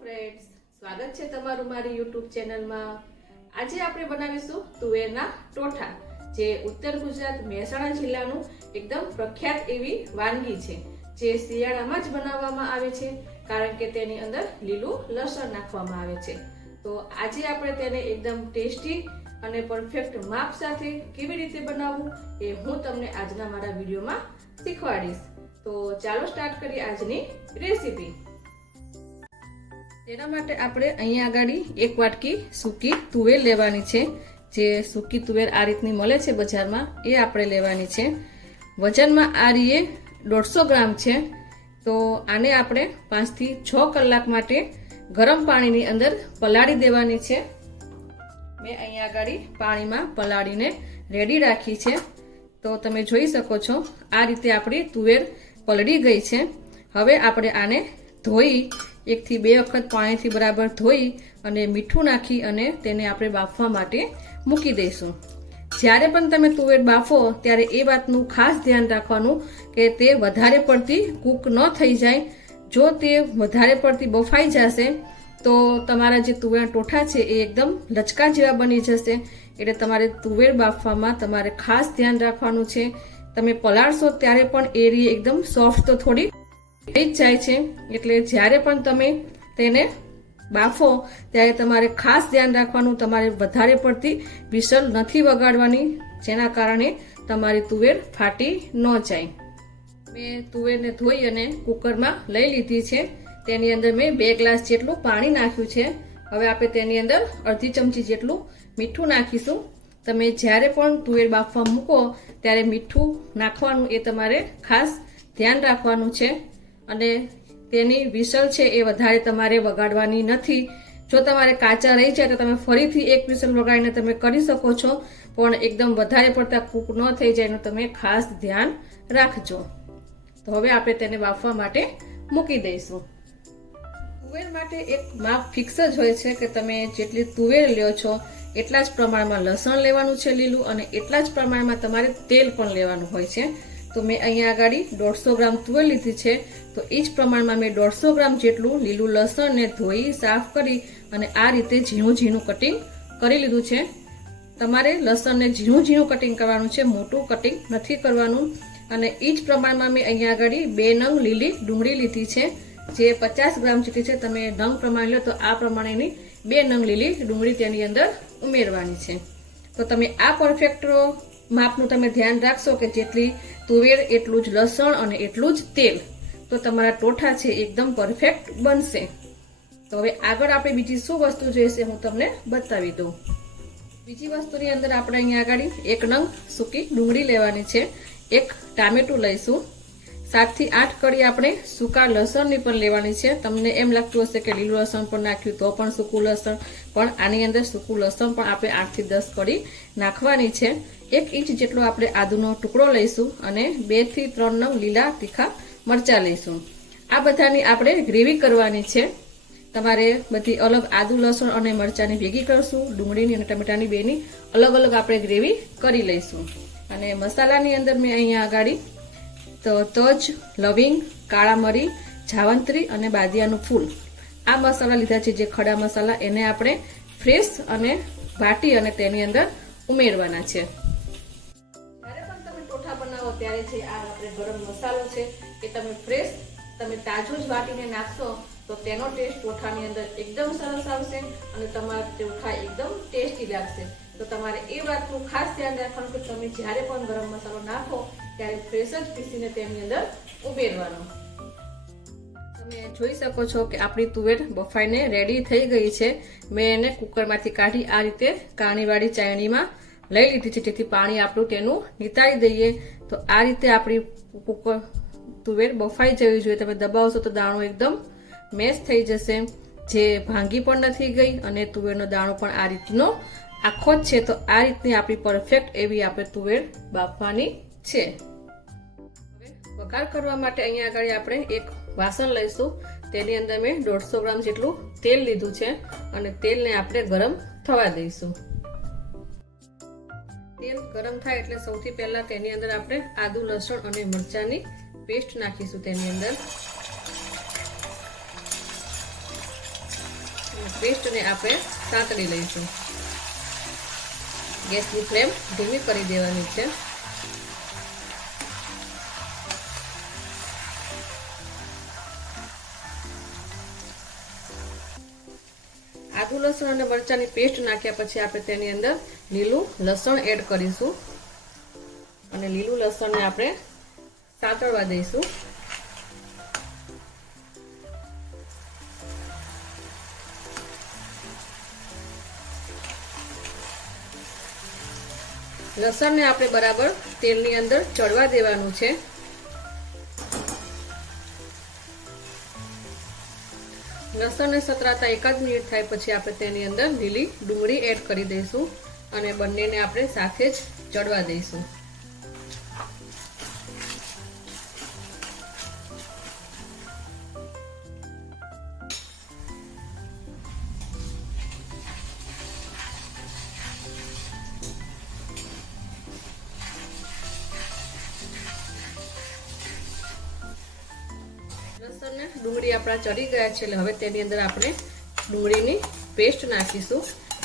Friends, સ્વાગત છે તમારું મારી યુટ્યુબ ચેનલમાં। આજે આપણે બનાવીશું તુવેરના ટોઠા, જે ઉત્તર ગુજરાત મહેસાણા જિલ્લાનું એકદમ પ્રખ્યાત એવી વાનગી છે, જે શિયાળામાં જ બનાવવામાં આવે છે, કારણ કે તેની અંદર લીલું લસણ નાખવામાં આવે છે। તો આજે આપણે તેને એકદમ ટેસ્ટી અને પરફેક્ટ માપ સાથે કેવી રીતે બનાવવું એ હું તમને આજના મારા વિડીયોમાં શીખવાડીશ। તો ચાલો સ્ટાર્ટ કરીએ આજની રેસીપી। તેના માટે આપણે અહીંયા આગળ એક વાટકી સૂકી તુવેર લેવાની છે। જે સૂકી તુવેર આ રીતની મળે છે બજારમાં, એ આપણે લેવાની છે। વજનમાં આ રીએ 150 ગ્રામ છે। તો આને આપણે 5 થી 6 કલાક માટે ગરમ પાણીની અંદર પલાળી દેવાની છે। મેં અહીંયા આગળ પાણીમાં પલાળીને રેડી રાખી છે। તો તમે જોઈ શકો છો આ રીતે આપણી તુવેર પલળી ગઈ છે। હવે આપણે આને ધોઈ 1 થી 2 વખત પાણીથી બરાબર ધોઈ અને મીઠું નાખી અને તેને આપણે બાફવા માટે મૂકી દઈશું। જ્યારે પણ તમે તુવેર બાફો ત્યારે એ વાતનું ખાસ ધ્યાન રાખવાનું કે તે વધારે પડતી કૂક ન થઈ જાય। જો તે વધારે પડતી બફાઈ જશે તો તમારા જે તુવેરના ટોઠા છે એ એકદમ લચકા જેવા બની જશે। એટલે તમારે તુવેર બાફવામાં તમારે ખાસ ધ્યાન રાખવાનું છે। તમે પલાળશો ત્યારે પણ એ રીત એકદમ સોફ્ટ તો થોડી થઈ જ જાય છે। એટલે જ્યારે પણ તમે તેને બાફો ત્યારે તમારે ખાસ ધ્યાન રાખવાનું, તમારે વધારે પડતી વિસલ નથી વગાડવાની, જેના કારણે તમારી તુવેર ફાટી ન જાય। મેં તુવેરને ધોઈ અને કુકરમાં લઈ લીધી છે। તેની અંદર મેં 2 ગ્લાસ જેટલું પાણી નાખ્યું છે। હવે આપણે તેની અંદર અડધી ચમચી જેટલું મીઠું નાખીશું। તમે જ્યારે પણ તુવેર બાફવા મૂકો ત્યારે મીઠું નાખવાનું એ તમારે ખાસ ધ્યાન રાખવાનું છે। અને તેની વિસલ છે એ વધારે તમારે વગાડવાની નથી। જો તમારે કાચા રહી જાય તો તમે ફરીથી એક વિસલ વગાડીને તમે કરી શકો છો, પણ એકદમ વધારે પડતા કૂક ન થઈ જાય એનું તમે ખાસ ધ્યાન રાખજો। તો હવે આપણે તેને બાફવા માટે મૂકી દઈશું। તુવેર માટે એક માપ ફિક્સ જ હોય છે કે તમે જેટલી તુવેર લ્યો છો એટલા જ પ્રમાણમાં લસણ લેવાનું છે લીલું, અને એટલા જ પ્રમાણમાં તમારે તેલ પણ લેવાનું હોય છે। તો મેં અહીંયા આગળ 150 ગ્રામ તુવેર લીધી છે, તો એ જ પ્રમાણમાં મેં 150 ગ્રામ જેટલું લીલું લસણને ધોઈ સાફ કરી અને આ રીતે ઝીણું ઝીણું કટિંગ કરી લીધું છે। તમારે લસણને ઝીણું ઝીણું કટિંગ કરવાનું છે, મોટું કટિંગ નથી કરવાનું। અને એ જ પ્રમાણમાં મેં અહીંયા આગળ 2 નંગ લીલી ડુંગળી લીધી છે, જે 50 ગ્રામ જેટલી છે। તમે નંગ પ્રમાણે લો તો આ પ્રમાણેની 2 નંગ લીલી ડુંગળી તેની અંદર ઉમેરવાની છે। તો તમે આ પરફેક્ટ માપનું તમે ધ્યાન રાખશો કે જેટલી તુવેર એટલું જ લસણ અને એટલું જ તેલ, તો તમારા ટોઠા છે એકદમ પરફેક્ટ બનશે। તો હવે આગળ આપણે બીજી શું વસ્તુ જોઈશે હું તમને બતાવી દઉં। બીજી વસ્તુની અંદર આપણે અહીંયા આગળ 1 નંગ સૂકી ડુંગળી લેવાની છે, 1 ટામેટું લઈશું, 7 થી 8 કળી આપણે સૂકા લસણની પણ લેવાની છે। તમને એમ લાગતું હશે કે લીલું લસણ પણ નાખ્યું તો પણ સૂકું લસણ, પણ આની અંદર સૂકું લસણ પણ આપણે 8 થી 10 કળી નાખવાની છે। 1 ઇંચ જેટલો આપણે આદુનો ટુકડો લઈશું અને 2 થી 3 નંગ લીલા તીખા મરચાં લઈશું। આ બધાની આપણે ગ્રેવી કરવાની છે। તમારે બધી અલગ આદુ લસણ અને મરચાંની ભેગી કરશું, ડુંગળીની અને ટમેટાની બેની અલગ અલગ આપણે ગ્રેવી કરી લઈશું। અને મસાલાની અંદર મેં અહીંયા આગળ તો તજ, લવિંગ, કાળા મરી, જાવંત્રી અને બાદિયાનું ફૂલ આ મસાલા લીધા છે, જે ખડા મસાલા, એને આપણે ફ્રેશ અને વાટી અને તેની અંદર ઉમેરવાના છે। જ્યારે પણ તમે ટોઠા બનાવો ત્યારે જે આ આપણે ગરમ મસાલો છે એ તમે ફ્રેશ, તમે તાજો જ વાટીને નાખશો તો તેનો ટેસ્ટ ટોઠાની અંદર એકદમ સરસ આવશે અને તમારા ટોઠા એકદમ ટેસ્ટી લાગશે। તો તમારે એ વાતનું ખાસ ધ્યાન રાખવાનું કે તમે જ્યારે પણ ગરમ મસાલો નાખો ત્યારે ફ્રેશ જ પીસીને તેની અંદર ઉમેરવાનો। તમે જોઈ શકો છો કે આપણી તુવેર બફાઈને રેડી થઈ ગઈ છે। મેં એને કુકરમાંથી કાઢી આ રીતે કાણીવાળી ચાયણીમાં લઈ લીધી છે, જેથી પાણી આપણું તેનું નિતારી દઈએ। તો આ રીતે આપણી તુવેર બફાઈ જવી જોઈએ। તમે દબાવશો તો દાણો એકદમ મેશ થઈ જશે, જે ભાંગી પણ નથી ગઈ અને તુવેરનો દાણો પણ આ રીતનો આખો જ છે। તો આ રીતની આપણી પરફેક્ટ એવી આપણે તુવેર બાફવાની છે। હવે વઘાર કરવા માટે અહીંયા આગળ આપણે એક વાસણ લઈશું, તેની અંદર મેં 150 ગ્રામ જેટલું તેલ લીધું છે અને તેલને આપણે ગરમ થવા દઈશું। તેલ ગરમ થાય એટલે સૌથી પહેલા તેની અંદર આપણે આદુ લસણ અને મરચાંની પેસ્ટ નાખીશું। તેની અંદર પેસ્ટને આપણે સાંતળી લઈશું. ગેસની ફ્લેમ ધીમી કરી દેવાની છે. આદુ લસણ અને મરચાંની પેસ્ટ નાખ્યા પછી આપણે તેની અંદર લીલું લસણ એડ કરીશું અને લીલું લસણને આપણે સાંતળવા દઈશું. લસણને આપણે બરાબર તેલની અંદર ચડવા દેવાનું છે. લસણને સતરાતા એકાદ મિનિટ થાય પછી આપણે તેની અંદર લીલી ડુંગળી એડ કરી દઈશું અને બંનેને આપણે સાથે જ ચડવા દઈશું. લસણ ને ડુંગળી આપણા ચડી ગયા છે એટલે હવે તેની અંદર આપણે ડુંગળીની પેસ્ટ નાખીશું.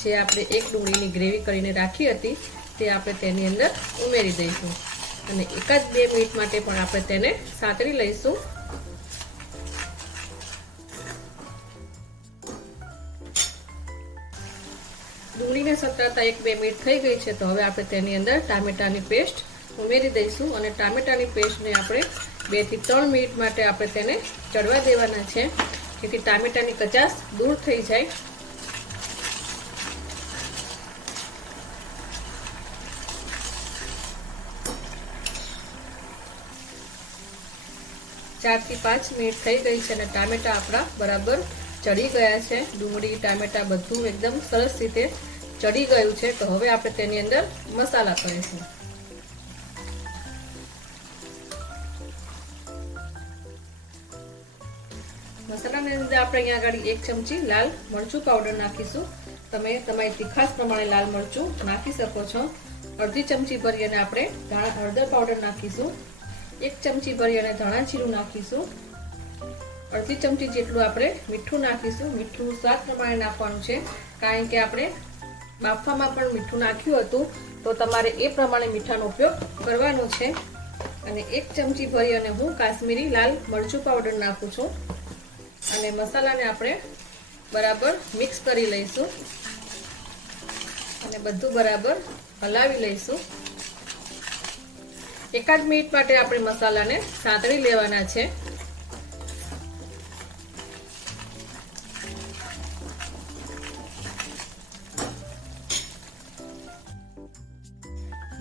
જે આપણે એક ડુંગળીની ગ્રેવી કરીને રાખી હતી તે આપણે તેની અંદર ઉમેરી દઈશું અને એકાદ 2 મિનિટ માટે પણ આપણે તેને સાંતળી લઈશું. ડુંગળીને સતરાતા 1-2 મિનિટ થઈ ગઈ છે તો હવે આપણે તેની અંદર ટામેટાની પેસ્ટ ઉમેરી દઈશું અને ટામેટાની પેસ્ટને આપણે 2 થી 3 મિનિટ માટે આપણે તેને ચડવા દેવાના છે જેથી ટામેટાની કચાશ દૂર થઈ જાય. ચાર થી 5 મિનિટ થઈ ગઈ છે અને ટામેટા આપણા બરાબર ચડી ગયા છે. ડુંગળી ટામેટા બધું એકદમ સરસ રીતે ચડી ગયું છે. તો હવે આપણે તેની અંદર મસાલા કરીશું. મસાલાની અંદર આપણે અહીંયા આગળ 1 ચમચી લાલ મરચું પાવડર નાખીશું. તમે તમારી તીખાશ પ્રમાણે લાલ મરચું નાખી શકો છો. અડધી ચમચી ભરી અને આપણે હળદર પાવડર નાખીશું. 1 ચમચી ભરી અને ધાણા જીરું નાખીશું. અડધી ચમચી જેટલું આપણે મીઠું નાખીશું. મીઠું સ્વાદ પ્રમાણે નાખવાનું છે કારણ કે આપણે બાફવામાં પણ મીઠું નાખ્યું હતું તો તમારે એ પ્રમાણે મીઠાનો ઉપયોગ કરવાનો છે. અને 1 ચમચી ભરી અને હું કાશ્મીરી લાલ મરચું પાવડર નાખું છું અને મસાલાને આપણે બરાબર મિક્સ કરી લઈશું અને બધું બરાબર હલાવી લઈશું. એકાદ મિનિટ માટે આપણે મસાલાને સાંતળી લેવાના છે.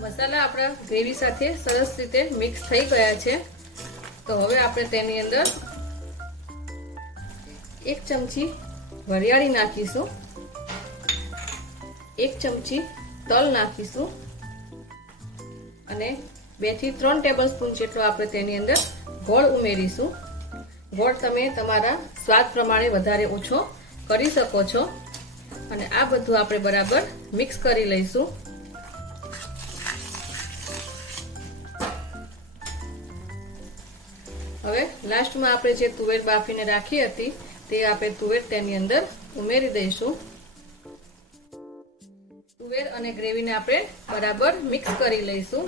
મસાલા આપણા ગ્રેવી સાથે સરસ રીતે મિક્સ થઈ ગયા છે. તો હવે આપણે તેની અંદર 1 ચમચી વરિયાળી નાખીશું. 1 ચમચી તલ નાખીશું અને 2 થી 3 ટેબલસ્પૂન જેટલો આપણે તેની અંદર ગોળ ઉમેરીશું. ગોળ તમે તમારા સ્વાદ પ્રમાણે વધારે ઓછો કરી શકો છો અને આ બધું આપણે બરાબર મિક્સ કરી લઈશું. હવે લાસ્ટમાં આપણે જે તુવેર બાફીને રાખી હતી તે આપણે તુવેર તેની અંદર ઉમેરી દઈશું. તુવેર અને ગ્રેવીને આપણે બરાબર મિક્સ કરી લઈશું.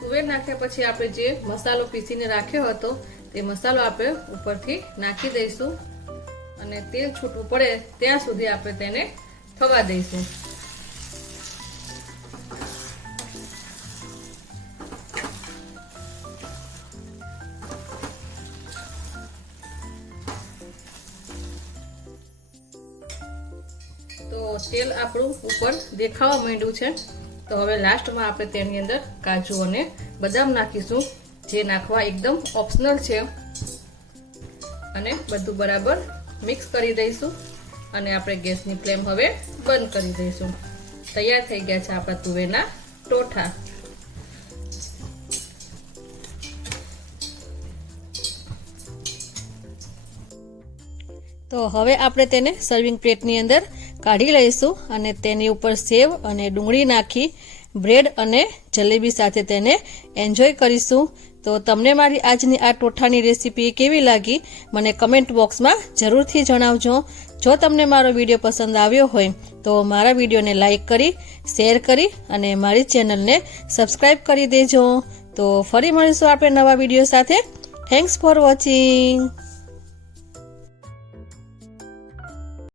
તુવેર નાખ્યા પછી આપણે જે મસાલો પીસીને રાખ્યો હતો તે મસાલો આપણે ઉપરથી નાખી દઈશું અને તેલ છૂટું પડે ત્યાં સુધી આપણે તેને થવા દઈશું. તો તેલ આપણું ઉપર દેખાવા માંડ્યું છે. તો હવે લાસ્ટમાં આપણે તેની અંદર કાજુ અને બદામ નાખીશું જે નાખવા એકદમ ઓપ્શનલ છે અને બધું બરાબર મિક્સ કરી દઈશું અને આપણે ગેસની ફ્લેમ હવે બંધ કરી દઈશું. તૈયાર થઈ ગયા છે આપણા તુવેરના ટોઠા. તો હવે આપણે તેને સર્વિંગ પ્લેટની અંદર કાઢી લઈશું અને તેની ઉપર સેવ અને ડુંગળી નાખી બ્રેડ અને જલેબી સાથે તેને એન્જોય કરીશું. તો તમને મારી આજની આ ટોઠાની રેસીપી કેવી લાગી મને કમેન્ટ બોક્સમાં જરૂરથી જણાવજો. જો તમને મારો વિડીયો પસંદ આવ્યો હોય તો મારા વિડીયોને લાઈક કરી, શેર કરી અને મારી ચેનલને સબસ્ક્રાઈબ કરી દેજો. તો ફરી મળીશું આપણે નવા વિડીયો સાથે. Thanks for watching.